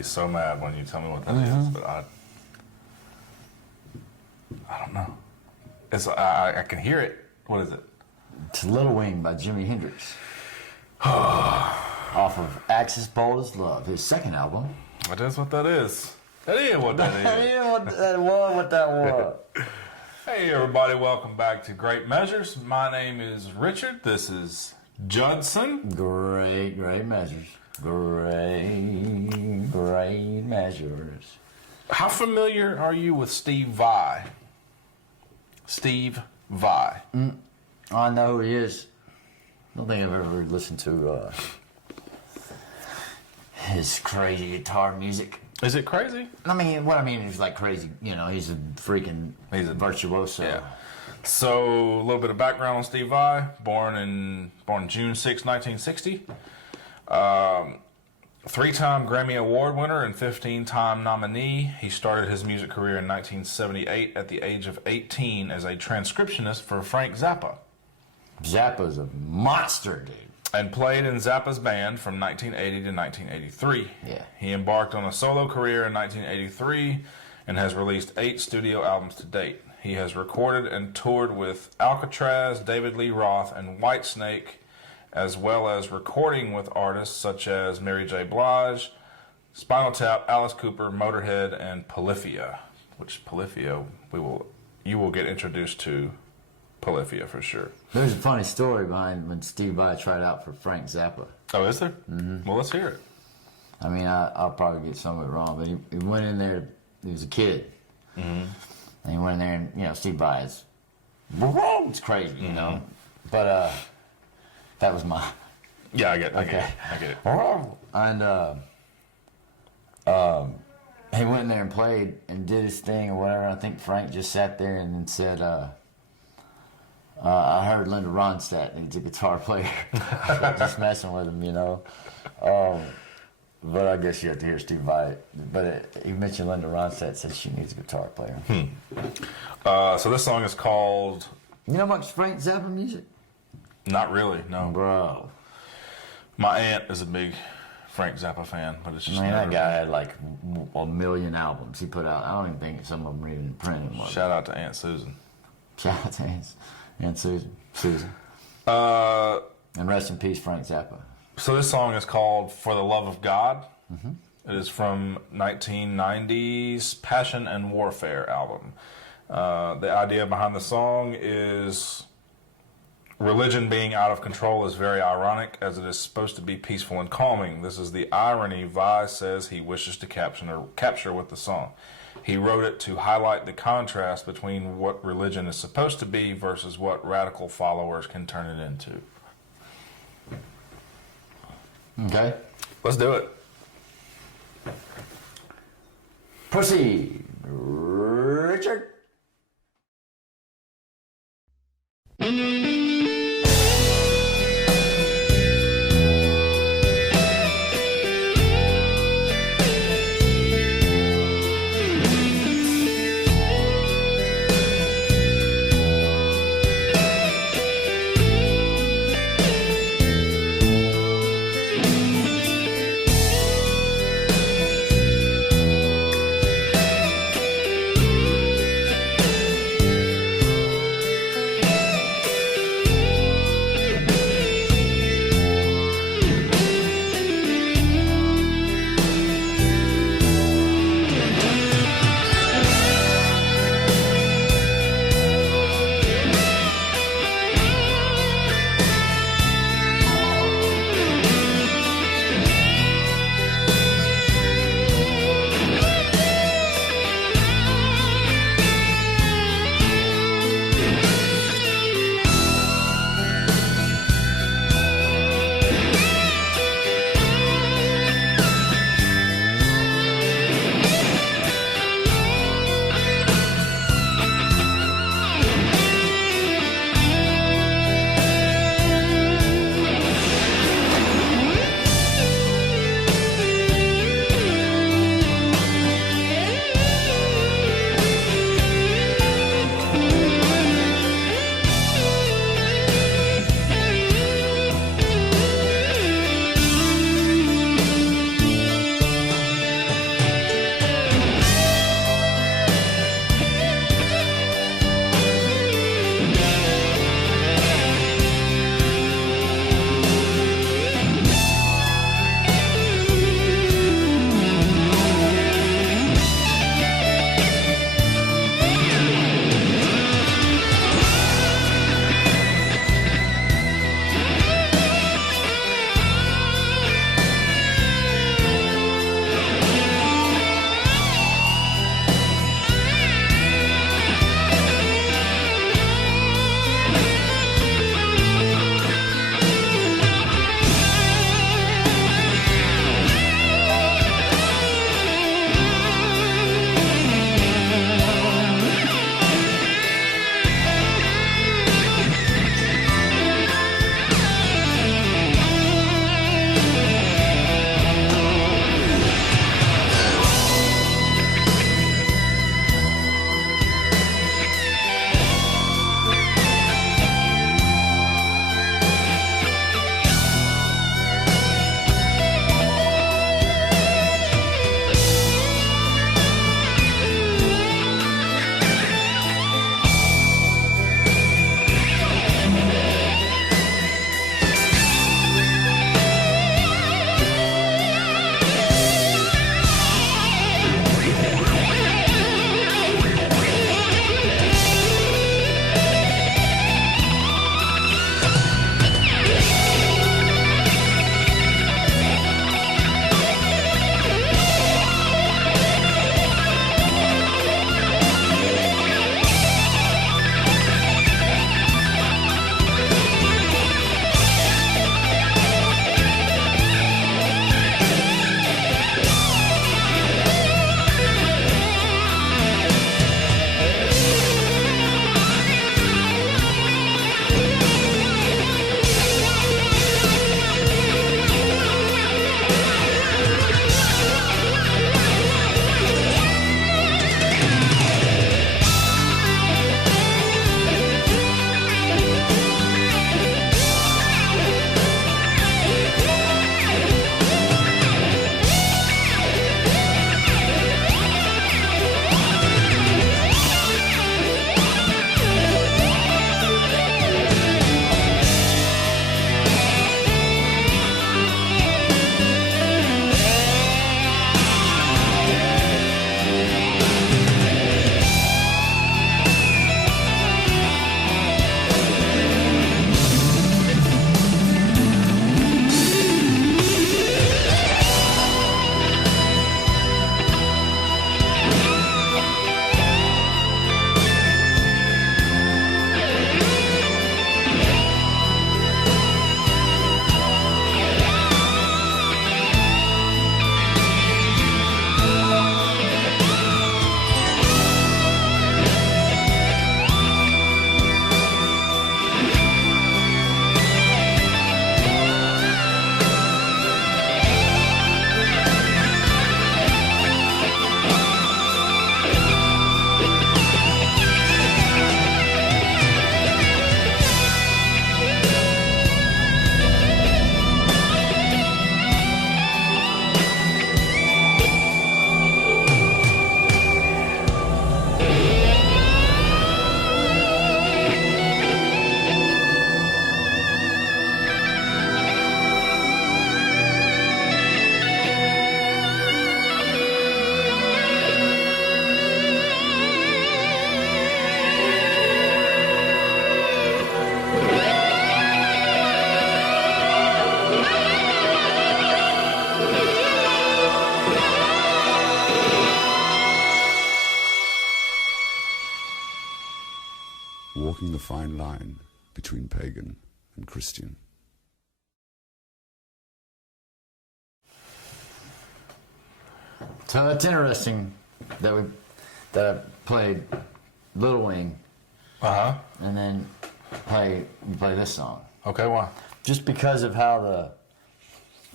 be so mad when you tell me what that is, but I don't know. It's I can hear it. What is it? It's Little Wing by Jimi Hendrix. Off of Axis Bold as Love, his second album. That is what that is. That is what that is. That is what that was. Hey everybody, welcome back to Great Measures. My name is Richard. This is Judson. Great measures. Great measures. How familiar are you with Steve Vai? Steve Vai. I know who he is. I don't think I've ever listened to his crazy guitar music. Is it crazy? I mean, what I mean is like crazy. You know, he's a virtuoso. Yeah. So a little bit of background on Steve Vai. Born June 6, 1960. Three-time Grammy Award winner and 15-time nominee. He started his music career in 1978 at the age of 18 as a transcriptionist for Frank Zappa. Zappa's a monster, dude. And played in Zappa's band from 1980 to 1983. Yeah. He embarked on a solo career in 1983 and has released 8 studio albums to date. He has recorded and toured with Alcatraz, David Lee Roth, and Whitesnake, as well as recording with artists such as Mary J. Blige, Spinal Tap, Alice Cooper, Motorhead, and Polyphia. Which Polyphia, you will get introduced to Polyphia for sure. There's a funny story behind when Steve Vai tried out for Frank Zappa. Oh, is there? Mm-hmm. Well, let's hear it. I mean, I'll probably get some of it wrong, but he went in there. He was a kid, and he went in there, and Steve Vai is, it's crazy, you know. But that was my. Yeah, I get it. And he went in there and played and did his thing or whatever. I think Frank just sat there and then said, I heard Linda Ronstadt needs a guitar player. Just messing with him, but I guess you have to hear Steve Vai. But he mentioned Linda Ronstadt, said she needs a guitar player. So this song is called... You know much Frank Zappa music? Not really, no. Bro. My aunt is a big Frank Zappa fan, but it's just that guy had like a million albums he put out. I don't even think some of them were even in print anymore. Shout out to Aunt Susan. Shout out to Aunt Susan. And rest in peace, Frank Zappa. So this song is called For the Love of God. Mm-hmm. It is from 1990's Passion and Warfare album. The idea behind the song is religion being out of control is very ironic, as it is supposed to be peaceful and calming. This is the irony Vai says he wishes to capture with the song. He wrote it to highlight the contrast between what religion is supposed to be versus what radical followers can turn it into. Okay. Let's do it. Proceed, Richard. walking the fine line between pagan and Christian. So it's interesting that I played Little Wing, and then you play this song. Okay, why? Just because of how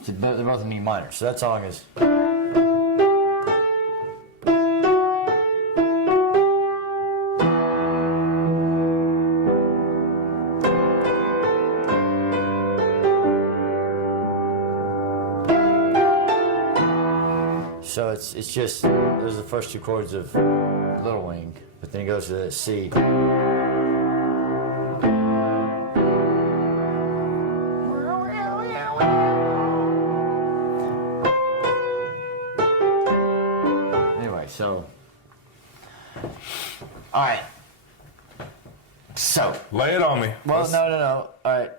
they're both in E minor. So that song is. So it's just, those are the first two chords of Little Wing, but then it goes to the C. Anyway, so, all right. So. Lay it on me. Well, no. All right.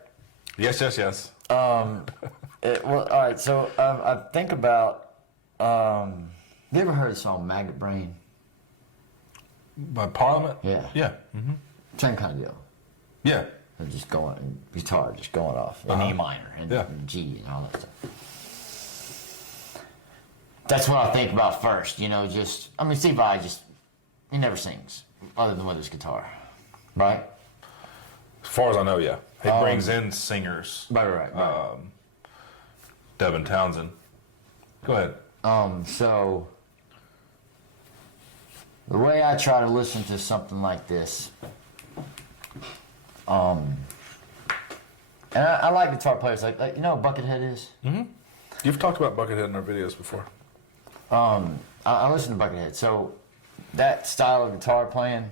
Yes, yes, yes. All right. So I think about. You ever heard the song "Maggot Brain"? By Parliament? Yeah. Yeah. Mm-hmm. Same kind of deal. Yeah. They're just going, guitar just going off in E minor and G and all that stuff. That's what I think about first, Steve Vai he never sings other than with his guitar, right? As far as I know, yeah. He brings in singers. Right. Devon Townsen. Go ahead. So the way I try to listen to something like this, and I like guitar players like you know what Buckethead is? Mm-hmm. You've talked about Buckethead in our videos before. I listen to Buckethead. So that style of guitar playing,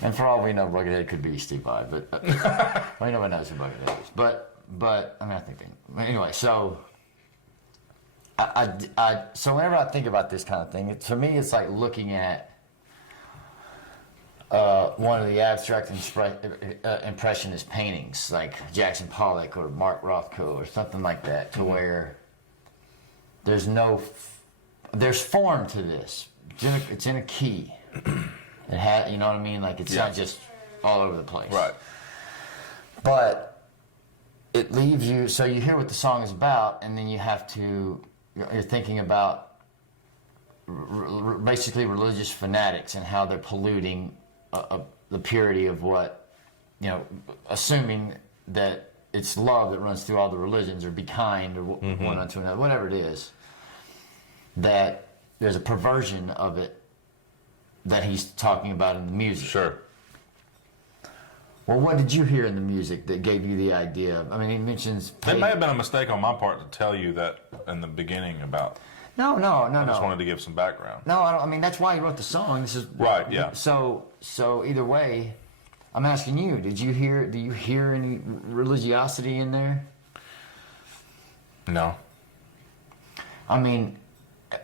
and for all we know, Buckethead could be Steve Vai, but nobody knows who Buckethead is. But I think anyway. So. So whenever I think about this kind of thing, to me it's like looking at one of the abstract impressionist paintings, like Jackson Pollock or Mark Rothko or something like that, to where there's form to this. It's in a key. It has, you know what I mean? Like it's not just all over the place. Right. But it leaves you, so you hear what the song is about, and then you're thinking about basically religious fanatics and how they're polluting the purity of what, assuming that it's love that runs through all the religions, or be kind, or one unto another, whatever it is, that there's a perversion of it that he's talking about in the music. Sure. Well, what did you hear in the music that gave you the idea? I mean, he mentions... It may have been a mistake on my part to tell you that in the beginning about... No. I just wanted to give some background. No, I mean, that's why he wrote the song. This is right, yeah. So either way, I'm asking you, do you hear any religiosity in there? No. I mean,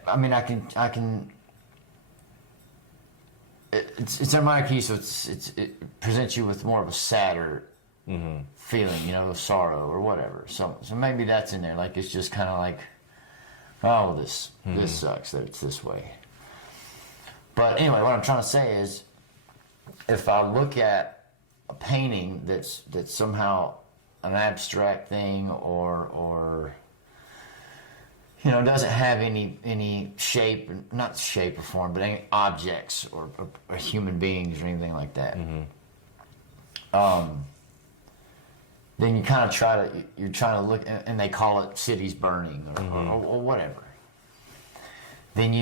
I can... It's a minor key, so it presents you with more of a sadder feeling, of sorrow or whatever. So maybe that's in there. Like it's just kind of like, oh, this sucks that it's this way. But anyway, what I'm trying to say is, if I look at a painting that's somehow an abstract thing, or doesn't have any shape, not shape or form, but any objects or human beings or anything like that. Then you kind of you're trying to look, and they call it cities burning or whatever. Then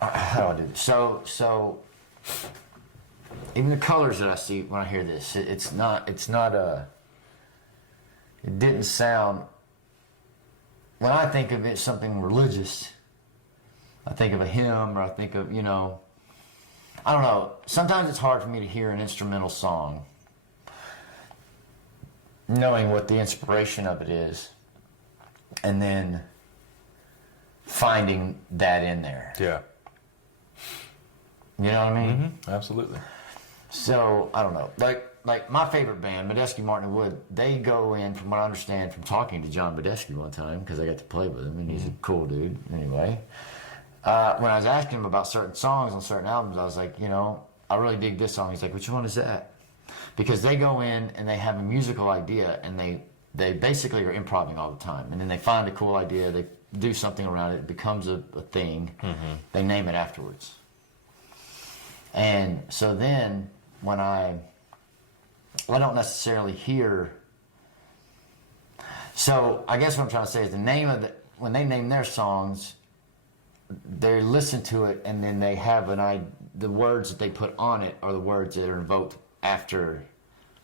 how do I do this? So even the colors that I see when I hear this, it didn't sound. When I think of it, something religious, I think of a hymn, or I think of, I don't know. Sometimes it's hard for me to hear an instrumental song, knowing what the inspiration of it is, and then finding that in there. Yeah. You know what I mean? Mm-hmm. Absolutely. So, I don't know. Like my favorite band, Medeski Martin Wood, they go in, from what I understand from talking to John Medeski one time, because I got to play with him, and he's a cool dude anyway. When I was asking him about certain songs on certain albums, I was like, I really dig this song. He's like, which one is that? Because they go in and they have a musical idea, and they basically are improvising all the time. And then they find a cool idea, they do something around it, it becomes a thing, they name it afterwards. And so then when I don't necessarily hear, so I guess what I'm trying to say is when they name their songs, they listen to it, and then they have the words that they put on it are the words that are invoked after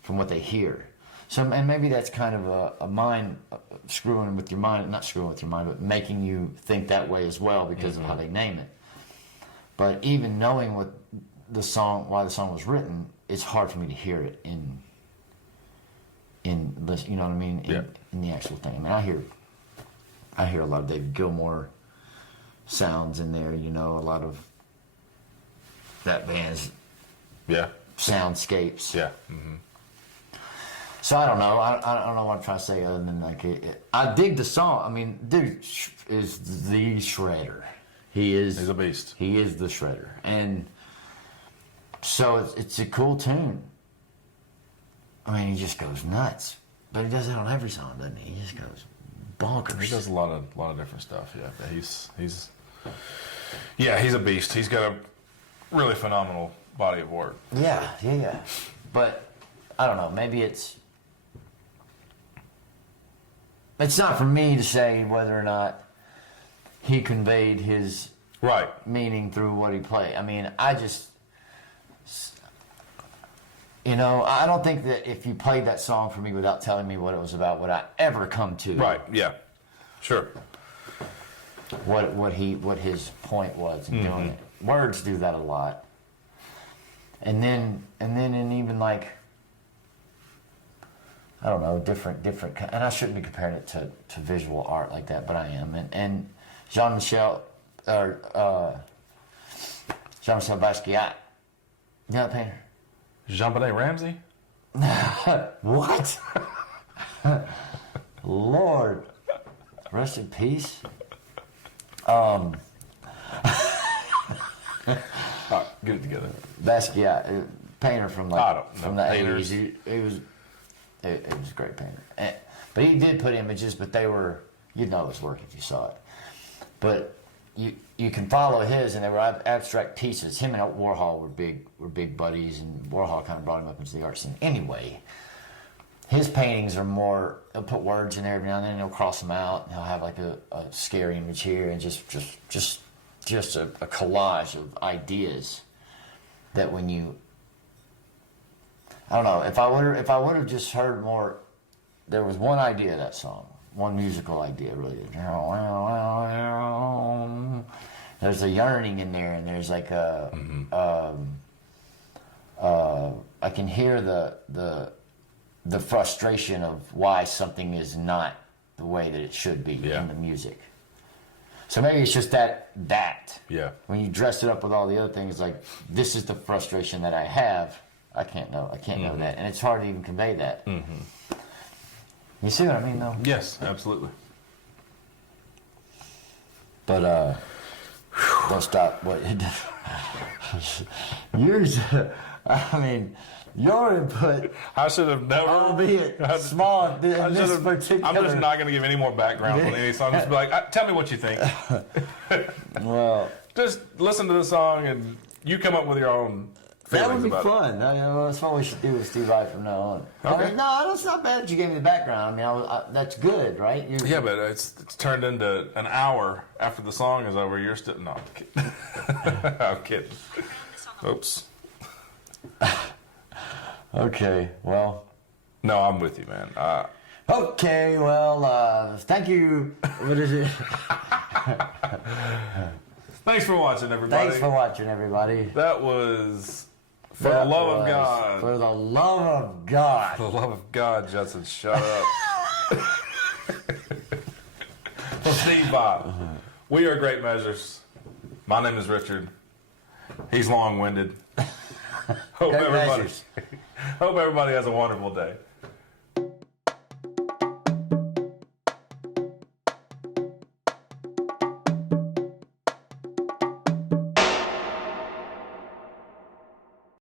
from what they hear. So, and maybe that's kind of a mind screwing with your mind, not screwing with your mind, but making you think that way as well because of how they name it. But even knowing why the song was written, it's hard for me to hear it in this, you know what I mean? In the actual thing. I mean, I hear a lot of David Gilmour sounds in there, you know, a lot of that band's soundscapes. Yeah. So I don't know. I don't know what I'm trying to say other than like I dig the song. I mean, dude is the shredder. He's a beast. He is the shredder, and so it's a cool tune. I mean, he just goes nuts, but he does that on every song, doesn't he? He just goes bonkers. He does a lot of different stuff. Yeah, he's a beast. He's got a really phenomenal body of work. Yeah. But I don't know. Maybe it's not for me to say whether or not he conveyed his meaning through what he played. I mean, I just, you know, I don't think that if you played that song for me without telling me what it was about, would I ever come to Right. Yeah. Sure. what his point was in doing it. Words do that a lot. And then in even like, I don't know, different, and I shouldn't be comparing it to visual art like that, but I am. And Jean-Michel Basquiat, you know that painter? Jean-Benet Ramsey? What? Lord, rest in peace. All right, get it together. Basquiat, painter from the painters. 80s. He was a great painter. But he did put images, but they were, you'd know his work if you saw it. But you can follow his, and they were abstract pieces. Him and Warhol were big buddies, and Warhol kind of brought him up into the art scene. Anyway, his paintings are more, he'll put words in there every now and then, he'll cross them out, and he'll have like a scary image here, and just a collage of ideas that when you, I don't know, if I would have just heard more, there was one idea of that song, one musical idea really. There's a yearning in there, and there's like I can hear the frustration of why something is not the way that it should be in the music. So maybe it's just that. Yeah. When you dress it up with all the other things, like, this is the frustration that I have. I can't know that, and it's hard to even convey that. You see what I mean, though? Yes, absolutely. But don't stop. What? Yours. I mean, your input. I should have never. Albeit small. In this particular. I'm just not going to give any more background on any song. Just be like, tell me what you think. Well, just listen to the song and you come up with your own feelings that would be about fun. That's what we should do with Steve Vai from now on. Okay. I mean, no, that's not bad that you gave me the background. I mean, that's good, right? Yeah, but it's turned into an hour after the song is over. You're still no. I'm kidding. I'm kidding. Oops. Okay. Well. No, I'm with you, man. Okay. Well. Thank you. What is it? Thanks for watching, everybody. Thanks for watching, everybody. That was For the love of God. For the love of God. For the love of God, Judson, shut up. Well, Steve Bob, we are Great Measures. My name is Richard. He's long-winded. Hope everybody has a wonderful day.